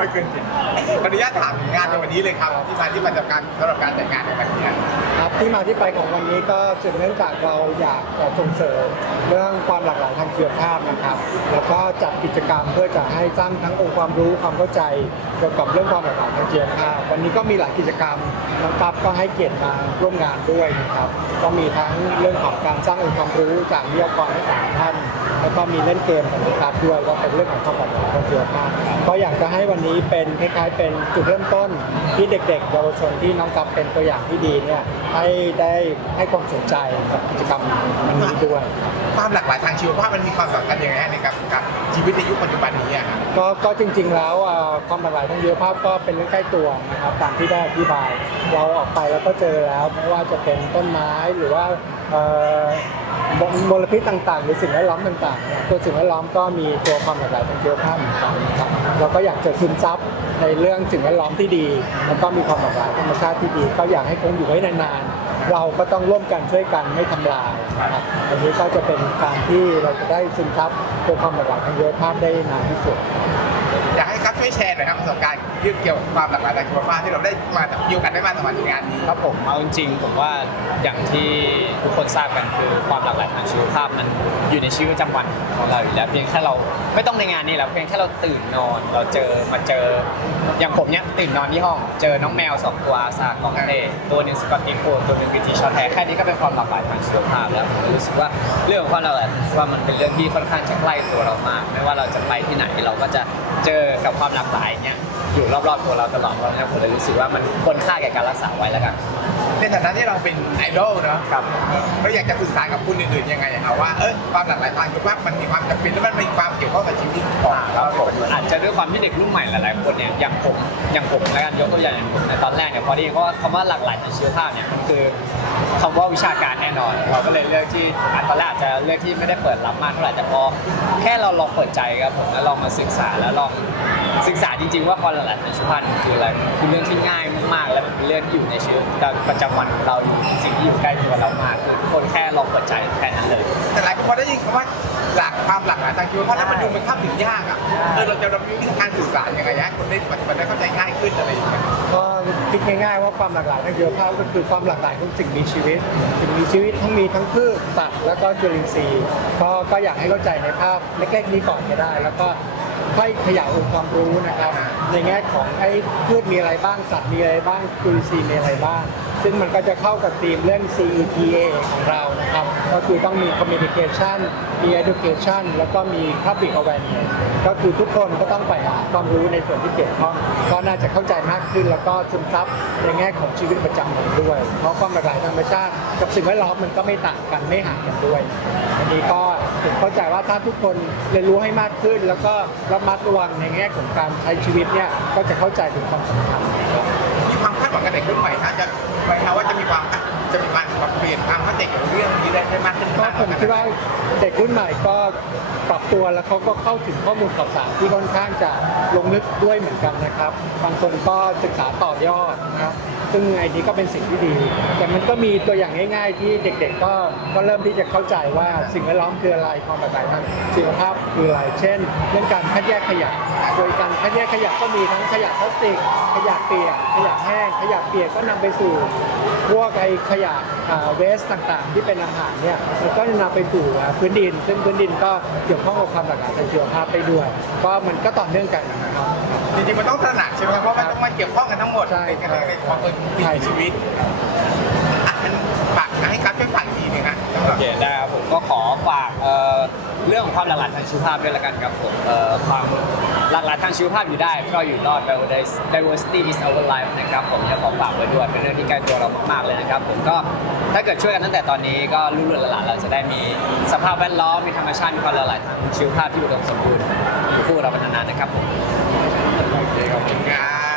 เรียบร้อยเกินจริงขออนุญาตถามถึงงานในวันนี้เลยครับที่มาที่มาจากการสำหรับการจัดงานในวันนี้ครับที่มาที่ไปของวันนี้ก็สืบเนื่องจากเราอยากส่งเสริมเรื่องความหลากหลายทางเชื้อชาตินะครับ แล้วก็จัดกิจกรรมเพื่อจะให้สร้างทั้งองค์ความรู้ความเข้าใจเกี่ยวกับเรื่องความหลากหลายทางเชื้อชาติวันนี้ก็มีหลายกิจกรรมน้องปั๊บก็ให้เกียรติมาร่วมงานด้วยนะครับ ก็มีทั้งเรื่องของการสร้างองค์ความรู้จากวิทยากรทั้งสามท่านแล้วก็มีเล่นเกมของนะครับด้วยก็เป็นเรื่องของความหลากหลายทางเชื้อชาติก็อยากจะให้วันนี้เป็นคล้ายเป็นจุดเริ่มต้นที่เด็กๆเยาวชนที่น้องกับเป็นตัวอย่างที่ดีเนี่ยให้ได้ให้ความสนใจกับกิจกรรมวันนี้ด้วยความหลากหลายทางชีวภาพมันมีความสำคัญยังไงฮะในกับกับชีวิตในยุคปัจจุบันนี้อะครับก็ก็จริง ๆ แล้วอ่าความหลากหลายทางเชื้อภาพก็เป็นเรื่องใกล้ตัวนะครับตามที่ได้อธิบาย เราออกไปแล้วก็เจอแล้วไม่ว่าจะเป็นต้นไม้หรือว่าเอ่อ มลพิษต่างๆ หรือสิ่งแวดล้อมต่างๆตัวสิ่งแวดล้อมก็มีตัวความหลากหลายทางชื้อภาพเหมือนกันครับเราก็อยากจะซึมซับในเรื่องสิ่งแวดล้อมที่ดี แล้วก็มีความหลากหลายธรรมชาติที่ดี ก็อยากให้คงอยู่ไว้นานๆ เราก็ต้องร่วมกันช่วยกันไม่ทำลายนะครับอันนี้ก็จะเป็นการที่เราจะได้ซึมซับตัวความหลากหลายทางชื้อภาพได้นานที่สุด อยากให้ครับช่วยแชร์หน่อยครับประสบการณ์ เกี่ยวกับความหลากหลายทางชีวภาพที่เราได้มามีโอกาสได้มาสัมผัสในงานนี้ ครับผมเอาจริงๆผมว่าอย่างที่ทุกคนทราบกันคือความหลากหลายทางชีวภาพมันอยู่ในชีวิตประจำวันของเราอยู่แล้วเพียงแค่เราไม่ต้องในงานนี้แล้วเพียงแค่เราตื่นนอนเราเจอมาเจอ อย่างผมเนี้ยตื่นนอนที่ห้องเจอน้องแมวสองตัวอาซากองเต้ตัวหนึ่งสกอตติชโฟลด์ตัวหนึ่งบิทิชช็อตแฮร์แค่นี้ก็เป็นความหลากหลายทางชีวภาพแล้วผมรู้สึกว่าเรื่องของความหลากหลายทางชีวภาพมันเป็นเรื่องที่ค่อนข้างจะใกล้ตัวเรามาก ไม่ว่าเราจะไปที่ไหนเราก็จะเจอกับความหลากหลายเนี้ยอยู่รอบๆตัวเราตลอดเพราะฉะนั้นผมเลยรู้สึกว่ามันควรค่าแก่การรักษาไว้แล้วกัน ในฐานะที่เราเป็นไอดอลเนาะครับ เราอยากจะสื่อสารกับคนอื่นๆยังไงอะครับว่าเออความหลากหลายทางชีวภาพมันมีความจำเป็นและมันมีความเกี่ยวข้องกับชีวิตของคเรารับผมอาจจะด้วยความที่เด็กรุ่นใหม่หลายๆคนเนี่ยอย่างผมอย่างผมแล้วกันยกตัวอย่างอย่างผมในตอนแรกเนี่ยพอได้ยินว่าคำว่าหลากหลายทางชีวภาพเนี่ยมันคือคำว่าวิชาการแน่นอนเราก็เลยเลือกที่อะตอนแรกอาจจะเลือกที่ไม่ได้เปิดรับมากเท่าไหร่แต่พอแค่เราลองเปิดใจครับผมแล้วลองมาศึกษาแล้วลอง ศึกษาจริง ๆ ว่าความหลากหลายทางชีวภาพมันคืออะไรคือเรื่องที่ง่ายมากๆ และมันเป็นเรื่องที่อยู่ในชีวิตประจำวันของเราอยู่สิ่งที่อยู่ใกล้ตัวเรามากคือทุกคนแค่ลองเปิดใจแค่นั้นเลย แต่หลายคนพอได้ยินคำว่าหลากความหลากหลายทางชีวภาพแล้วมันดูมันเข้าถึงยากอะเออเราจะเรามีวิธีการสื่อสารยังไงให้คนได้ปฏิบัติได้เข้าใจง่ายขึ้นอะไรอย่างเงี้ยก็คิดง่ายๆว่าความหลากหลายทางชีวภาพก็คือความหลากหลายของสิ่งมีชีวิต สิ่งมีชีวิตทั้งมีทั้งพืชสัตว์แล้วก็จุลินทรีย์ก็ก็อยากให้เข้าใจในภาพเล็กๆนี้ก่อนก็ได้ แล้วก็ ค่อยขยายองค์ความรู้นะครับ ในแง่ของไอ้พืชมีอะไรบ้างสัตว์มีอะไรบ้างจุลินทรีย์มีอะไรบ้าง ซึ่งมันก็จะเข้ากับธีมเรื่อง CETA ของเรานะครับ ก็คือต้องมี communication มี education แล้วก็มี public awareness ก็คือทุกคนก็ต้องไปหาความรู้ในส่วนที่เกี่ยวข้อง ก็น่าจะเข้าใจมากขึ้น แล้วก็ซึมซับในแง่ของชีวิตประจำวันด้วย เพราะความหลากหลายธรรมชาติ กับสิ่งแวดล้อมมันก็ไม่ต่างกันไม่ห่างกันด้วย อันนี้ก็ผมเข้าใจว่าถ้าทุกคนเรียนรู้ให้มากขึ้น แล้วก็ระมัดระวังในแง่ของการใช้ชีวิตเนี่ยก็จะเข้าใจถึงความสำคัญนะครับ มีความคาดหวังกับเด็กรุ่นใหม่ถ้าจะหมายความว่าจะมีความจะมีการ ปรับเปลี่ยนความเข้าใจเกี่ยวกับเรื่องนี้ได้ได้มากขึ้นก็ผมคิดว่าเด็กรุ่นใหม่ก็ปรับตัวแล้วเขาก็เข้าถึงข้อมูลข่าวสารที่ค่อนข้างจะลงลึกด้วยเหมือนกันนะครับ บางคนก็ศึกษาต่อยอดนะครับ ซึ่งไอ้นี้ก็เป็นสิ่งที่ดี แต่มันก็มีตัวอย่างง่าย ๆ ที่เด็ก ๆ ก็ก็เริ่มที่จะเข้าใจว่าสิ่งแวดล้อมคืออะไรความหลากหลายทางชีวภาพคืออะไร เช่น เรื่องการคัดแยกขยะ โดยการคัดแยกขยะก็มีทั้งขยะพลาสติก ขยะเปียก ขยะแห้ง ขยะเปียกก็นำไปสู่พวกไอ้ขยะเวสต่างๆ ที่เป็นอาหารเนี่ยมันก็นำไปสู่อ่าพื้นดิน ซึ่งพื้นดินก็เกี่ยวข้องกับความหลากหลายทางชีวภาพไปด้วย ก็มันก็ต่อเนื่องกันนะครับ จริงๆมันต้องตระหนักใช่ไหมครับเพราะมันต้องมาเกี่ยวข้องกันทั้งหมดใช่ในในในความเป็นสิ่งมีชีวิตอะมันฝากให้ครับช่วยฝากอีกทีหนึงนะสำหโอรับเคได้ครับผมก็ขอฝากเอ่อเรื่องของความหลากหลายทางชีวภาพด้วยละกันครับผมเอ่อความ หลากหลายทางชีวภาพอยู่ได้เพราะอยู่รอด diversity is our life นะครับผมจะขอฝากไว้ด้วยเป็นเรื่องที่ใกล้ตัวเรามากๆเลยนะครับผมก็ถ้าเกิดช่วยกันตั้งแต่ตอนนี้ก็ลูกหลานเราจะได้มีสภาพแวดล้อมมีธรรมชาติมีความหลากหลายทางชีวภาพที่อุดมสมบูรณ์อยู่คู่เราเป็นนานๆนะครับผมโอเคขอบคุณครับ